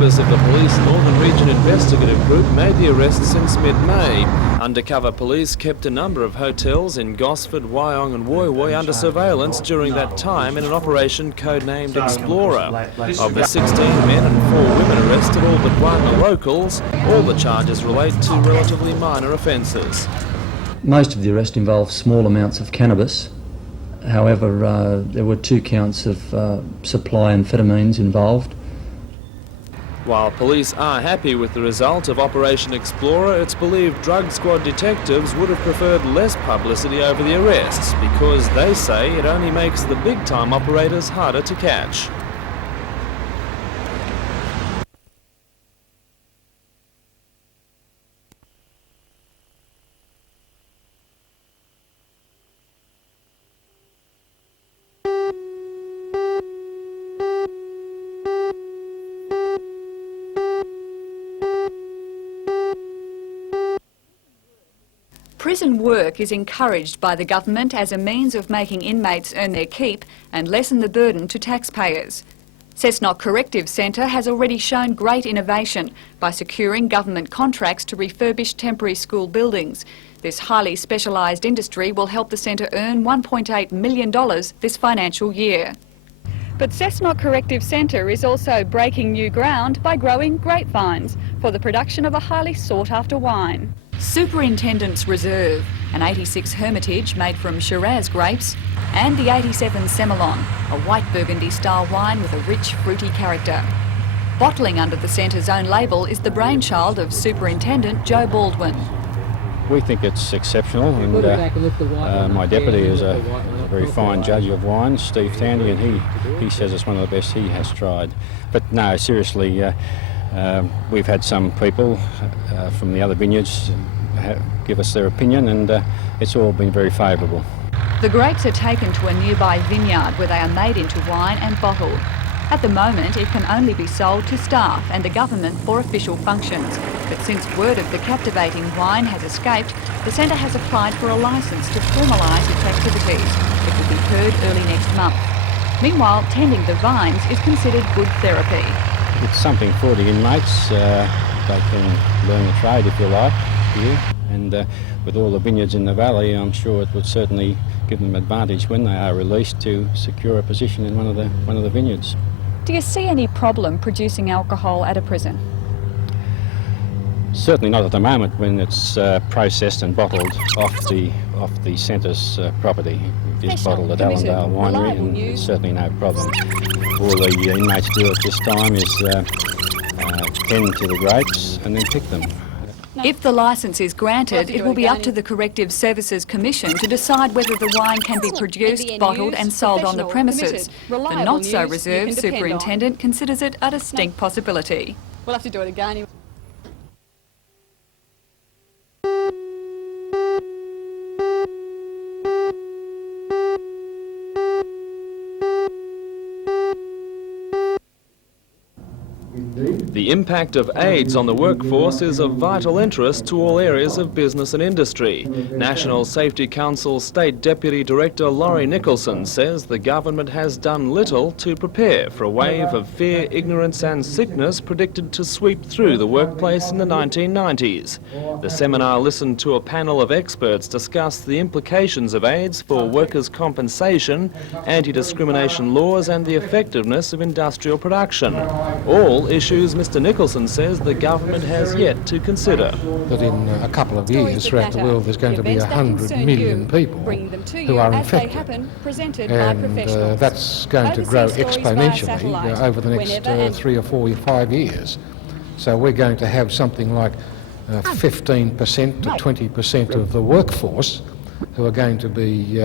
Members of the Police Northern Region Investigative Group made the arrest since mid-May. Undercover police kept a number of hotels in Gosford, Wyong and Woy Woy under surveillance during that time in an operation codenamed Explorer. Of the 16 men and 4 women arrested, all but one are locals. All the charges relate to relatively minor offences. Most of the arrest involved small amounts of cannabis. However, there were 2 counts of supply amphetamines involved. While police are happy with the result of Operation Explorer, it's believed drug squad detectives would have preferred less publicity over the arrests because they say it only makes the big-time operators harder to catch. Prison work is encouraged by the government as a means of making inmates earn their keep and lessen the burden to taxpayers. Cessnock Corrective Centre has already shown great innovation by securing government contracts to refurbish temporary school buildings. This highly specialised industry will help the centre earn $1.8 million this financial year. But Cessnock Corrective Centre is also breaking new ground by growing grapevines for the production of a highly sought-after wine. Superintendent's Reserve, an 86 Hermitage made from Shiraz grapes, and the 87 Semelon, a white Burgundy-style wine with a rich, fruity character. Bottling under the centre's own label is the brainchild of Superintendent Joe Baldwin. We think it's exceptional, and my deputy is a very fine judge of wine, Steve Tandy, and he says it's one of the best he has tried. But no, seriously, we've had some people from the other vineyards give us their opinion, and it's all been very favourable. The grapes are taken to a nearby vineyard where they are made into wine and bottled. At the moment, it can only be sold to staff and the government for official functions. But since word of the captivating wine has escaped, the centre has applied for a licence to formalise its activities. It will be heard early next month. Meanwhile, tending the vines is considered good therapy. It's something for the inmates. They can learn the trade, if you like, here. And with all the vineyards in the valley, I'm sure it would certainly give them advantage when they are released to secure a position in one of the vineyards. Do you see any problem producing alcohol at a prison? Certainly not at the moment when it's processed and bottled off the centre's property. It is bottled at Allendale Winery, and there's certainly no problem. All the inmates do at this time is tend to the grapes and then pick them. If the licence is granted, it will be up to the Corrective Services Commission to decide whether the wine can be produced, bottled and sold on the premises. The not-so-reserved superintendent considers it a distinct possibility. We'll have to do it again. The impact of AIDS on the workforce is of vital interest to all areas of business and industry. National Safety Council State Deputy Director Laurie Nicholson says the government has done little to prepare for a wave of fear, ignorance and sickness predicted to sweep through the workplace in the 1990s. The seminar listened to a panel of experts discuss the implications of AIDS for workers' compensation, anti-discrimination laws and the effectiveness of industrial production. All issues Mr Nicholson says the government has yet to consider. That in a couple of years throughout the world there's going to be 100 million people who are infected, and that's going to grow exponentially over the next 3 or 4 or 5 years. So we're going to have something like 15% to 20% of the workforce who are going to be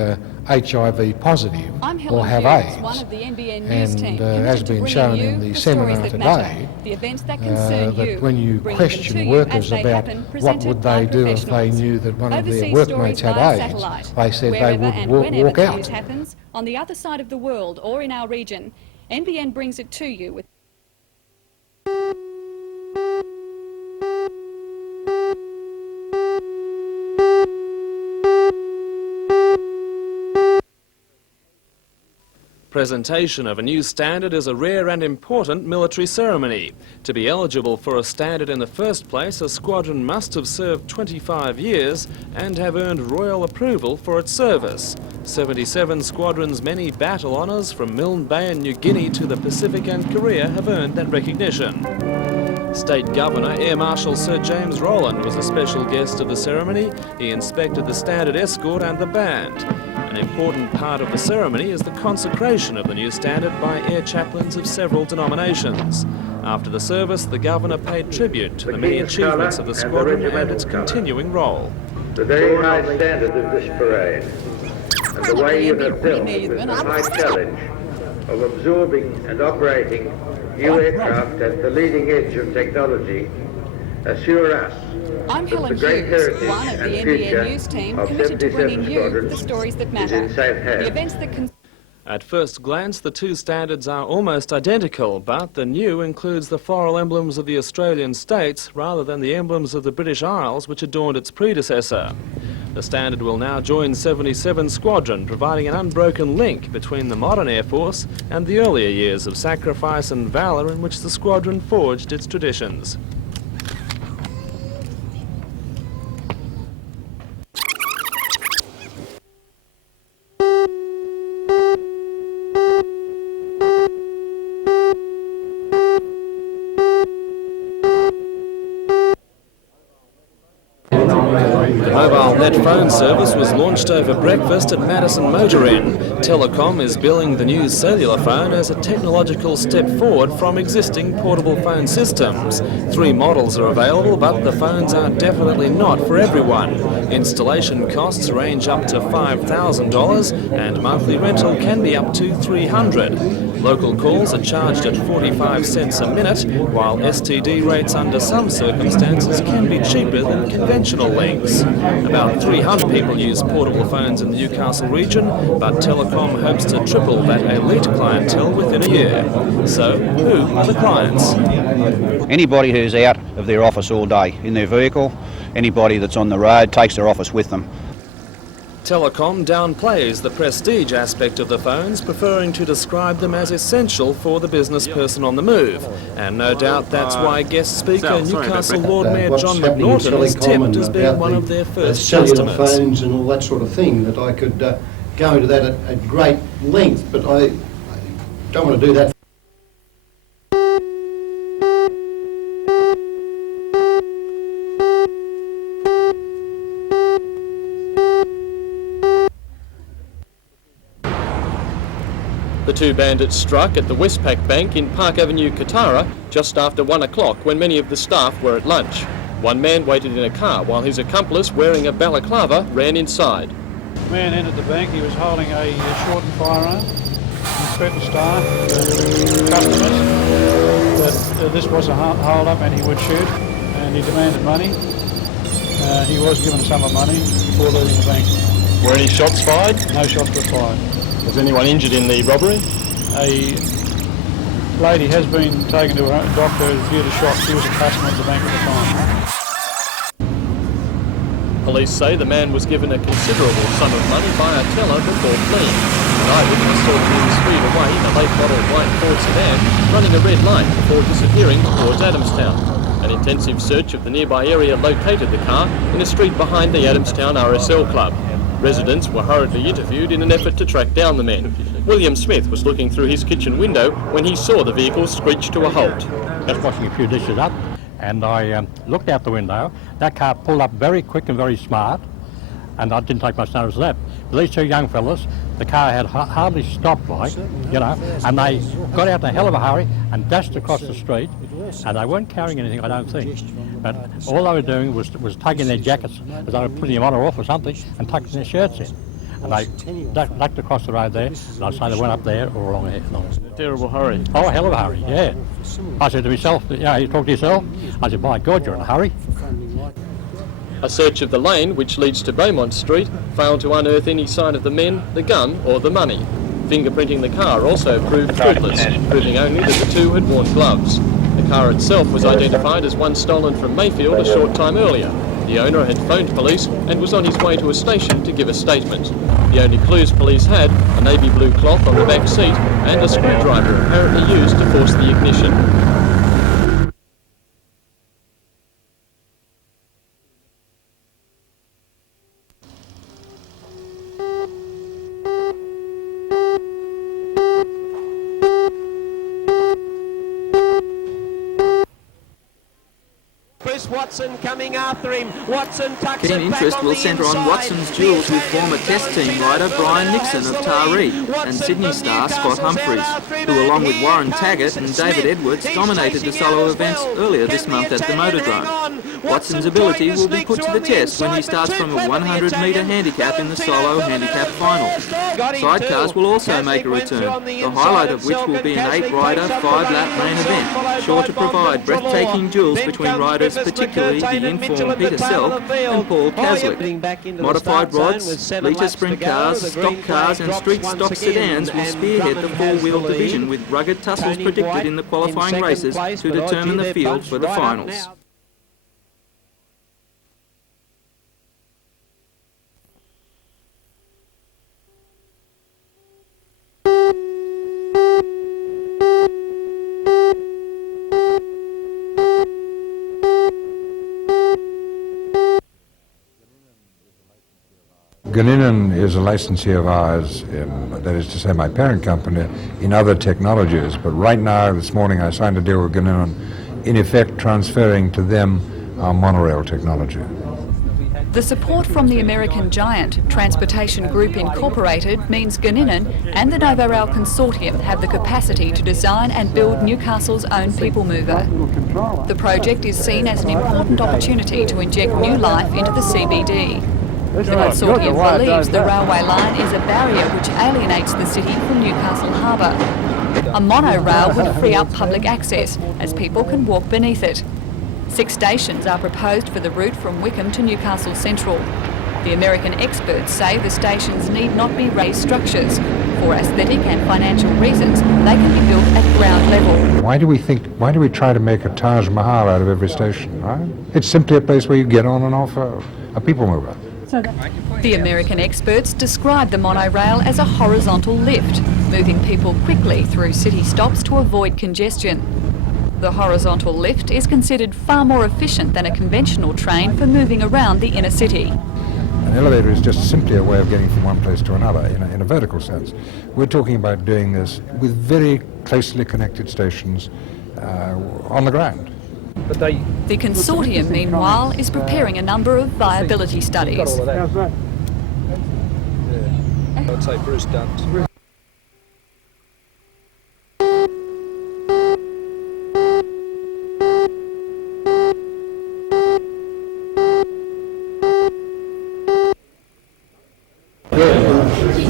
HIV positive or have AIDS. And as been shown in the seminar today, that when you question workers about what would they do if they knew that one of their workmates had AIDS, they said they would walk out. On the other side of the world or in our region, NBN brings it to you with Presentation of a new standard is a rare and important military ceremony. To be eligible for a standard in the first place, a squadron must have served 25 years and have earned royal approval for its service. 77 squadrons' many battle honours from Milne Bay and New Guinea to the Pacific and Korea have earned that recognition. State Governor Air Marshal Sir James Rowland was a special guest of the ceremony. He inspected the standard escort and the band. An important part of the ceremony is the consecration of the new standard by air chaplains of several denominations. After the service, the Governor paid tribute to the many achievements of the squadron and its continuing role. The very high standard of this parade and the way you have dealt with the high challenge of absorbing and operating new aircraft at the leading edge of technology assure us I'm Helen Hughes, one of the NBN News team committed to bringing you the stories that matter. The events that At first glance, the two standards are almost identical, but the new includes the floral emblems of the Australian states rather than the emblems of the British Isles which adorned its predecessor. The standard will now join 77 Squadron, providing an unbroken link between the modern Air Force and the earlier years of sacrifice and valour in which the squadron forged its traditions. The mobile net phone service was launched over breakfast at Madison Motor Inn. Telecom is billing the new cellular phone as a technological step forward from existing portable phone systems. 3 models are available, but the phones are definitely not for everyone. Installation costs range up to $5,000 and monthly rental can be up to $300. Local calls are charged at 45 cents a minute, while STD rates under some circumstances can be cheaper than conventional links. About 300 people use portable phones in the Newcastle region, but Telecom hopes to triple that elite clientele within a year. So, who are the clients? Anybody who's out of their office all day in their vehicle, anybody that's on the road takes their office with them. Telecom downplays the prestige aspect of the phones, preferring to describe them as essential for the business person on the move. And no doubt that's why guest speaker Newcastle Lord Mayor John McNaughton is tipped as being one of their first customers. Phones and all that sort of thing, that I could go into that at great length, but I don't want to do that. The two bandits struck at the Westpac Bank in Park Avenue, Katara, just after 1 o'clock when many of the staff were at lunch. One man waited in a car while his accomplice, wearing a balaclava, ran inside. The man entered the bank. He was holding a shortened firearm. He threatened staff, customers, that this was a hold-up and he would shoot, and he demanded money. He was given a sum of money before leaving the bank. Were any shots fired? No shots were fired. Was anyone injured in the robbery? A lady has been taken to a doctor due to shock. She was a customer at the bank at the time. Police say the man was given a considerable sum of money by a teller before fleeing. An eyewitness saw the man speed away in a late model white Ford sedan, running a red light before disappearing towards Adamstown. An intensive search of the nearby area located the car in a street behind the Adamstown RSL Club. Residents were hurriedly interviewed in an effort to track down the men. William Smith was looking through his kitchen window when he saw the vehicle screech to a halt. Just washing a few dishes up, and I looked out the window. That car pulled up very quick and very smart, and I didn't take much notice of that. But these 2 young fellas, the car had hardly stopped, and they got out in a hell of a hurry and dashed across the street, and they weren't carrying anything, I don't think. But all they were doing was tugging their jackets as they were putting them on or off or something, and tucking their shirts in. And they ducked across the road there, and I'd say they went up there or along here. Terrible hurry. Oh, a hell of a hurry, yeah. I said to myself, you talk to yourself? I said, my God, you're in a hurry. A search of the lane, which leads to Beaumont Street, failed to unearth any sign of the men, the gun or the money. Fingerprinting the car also proved fruitless, proving only that the two had worn gloves. The car itself was identified as one stolen from Mayfield a short time earlier. The owner had phoned police and was on his way to a station to give a statement. The only clues police had, a navy blue cloth on the back seat and a screwdriver apparently used to force the ignition. Watson coming after him. Watson tucks Keen it back interest on will the centre on inside. Watson's duels with former Test team rider Brian Nixon of Taree and Sydney star Scott Humphries, who along with Warren Taggart and David Edwards dominated the solo events earlier this month at the Motordrome. Watson's ability will be put to the test when he starts from a 100-metre handicap in the solo handicap finals. Sidecars will also make a return, the highlight of which will be an 8-rider, 5-lap main event, sure to provide breathtaking duels between riders, particularly the informed Peter Selk and Paul Caslick. Modified rods, litre sprint cars, stock cars and street stock sedans will spearhead the four-wheel division, with rugged tussles predicted in the qualifying races to determine the field for the finals. Gunninan is a licensee of ours, that is to say my parent company, in other technologies. But right now, this morning, I signed a deal with Gunninan, in effect transferring to them our monorail technology. The support from the American giant Transportation Group Incorporated means Gunninan and the Novorail Consortium have the capacity to design and build Newcastle's own people mover. The project is seen as an important opportunity to inject new life into the CBD. The consortium believes the railway line is a barrier which alienates the city from Newcastle Harbour. A monorail would free up public access, as people can walk beneath it. 6 stations are proposed for the route from Wickham to Newcastle Central. The American experts say the stations need not be raised structures. For aesthetic and financial reasons, they can be built at ground level. Why do we try to make a Taj Mahal out of every station, right? It's simply a place where you get on and off a people mover. The American experts describe the monorail as a horizontal lift, moving people quickly through city stops to avoid congestion. The horizontal lift is considered far more efficient than a conventional train for moving around the inner city. An elevator is just simply a way of getting from one place to another in a vertical sense. We're talking about doing this with very closely connected stations on the ground. The consortium, meanwhile, is preparing a number of viability studies. How's that? I'd say Bruce Dunn's.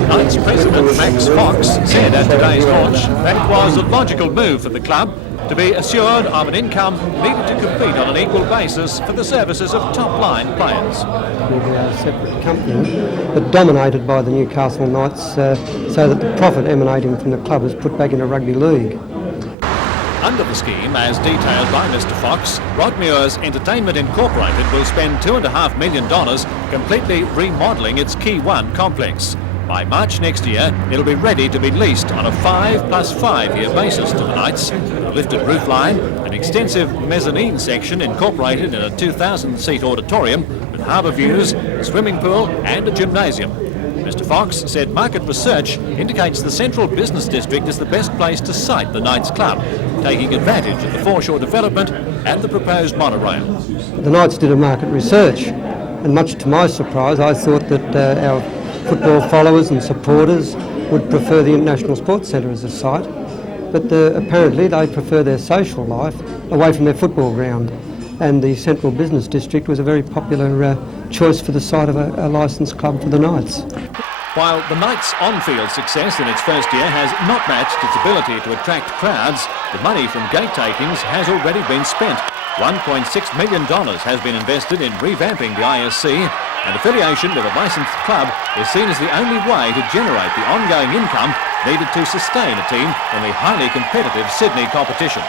Knights President Max Fox said at today's launch that it was a logical move for the club to be assured of an income needed to compete on an equal basis for the services of top-line players. We'll be a separate company, but dominated by the Newcastle Knights, so that the profit emanating from the club is put back into rugby league. Under the scheme, as detailed by Mr Fox, Rodmuir's Entertainment Incorporated will spend $2.5 million completely remodelling its Key 1 complex. By March next year, it'll be ready to be leased on a 5+5-year basis to the Knights. A lifted roofline, an extensive mezzanine section incorporated in a 2,000-seat auditorium with harbour views, a swimming pool and a gymnasium. Mr Fox said market research indicates the central business district is the best place to site the Knights Club, taking advantage of the foreshore development and the proposed monorail. The Knights did a market research, and much to my surprise, I thought that our football followers and supporters would prefer the International Sports Centre as a site, but apparently they prefer their social life away from their football ground, and the central business district was a very popular choice for the site of a licensed club for the Knights. While the Knights' on-field success in its first year has not matched its ability to attract crowds, the money from gate takings has already been spent. $1.6 million has been invested in revamping the ISC, and affiliation with a licensed club is seen as the only way to generate the ongoing income needed to sustain a team in the highly competitive Sydney competition.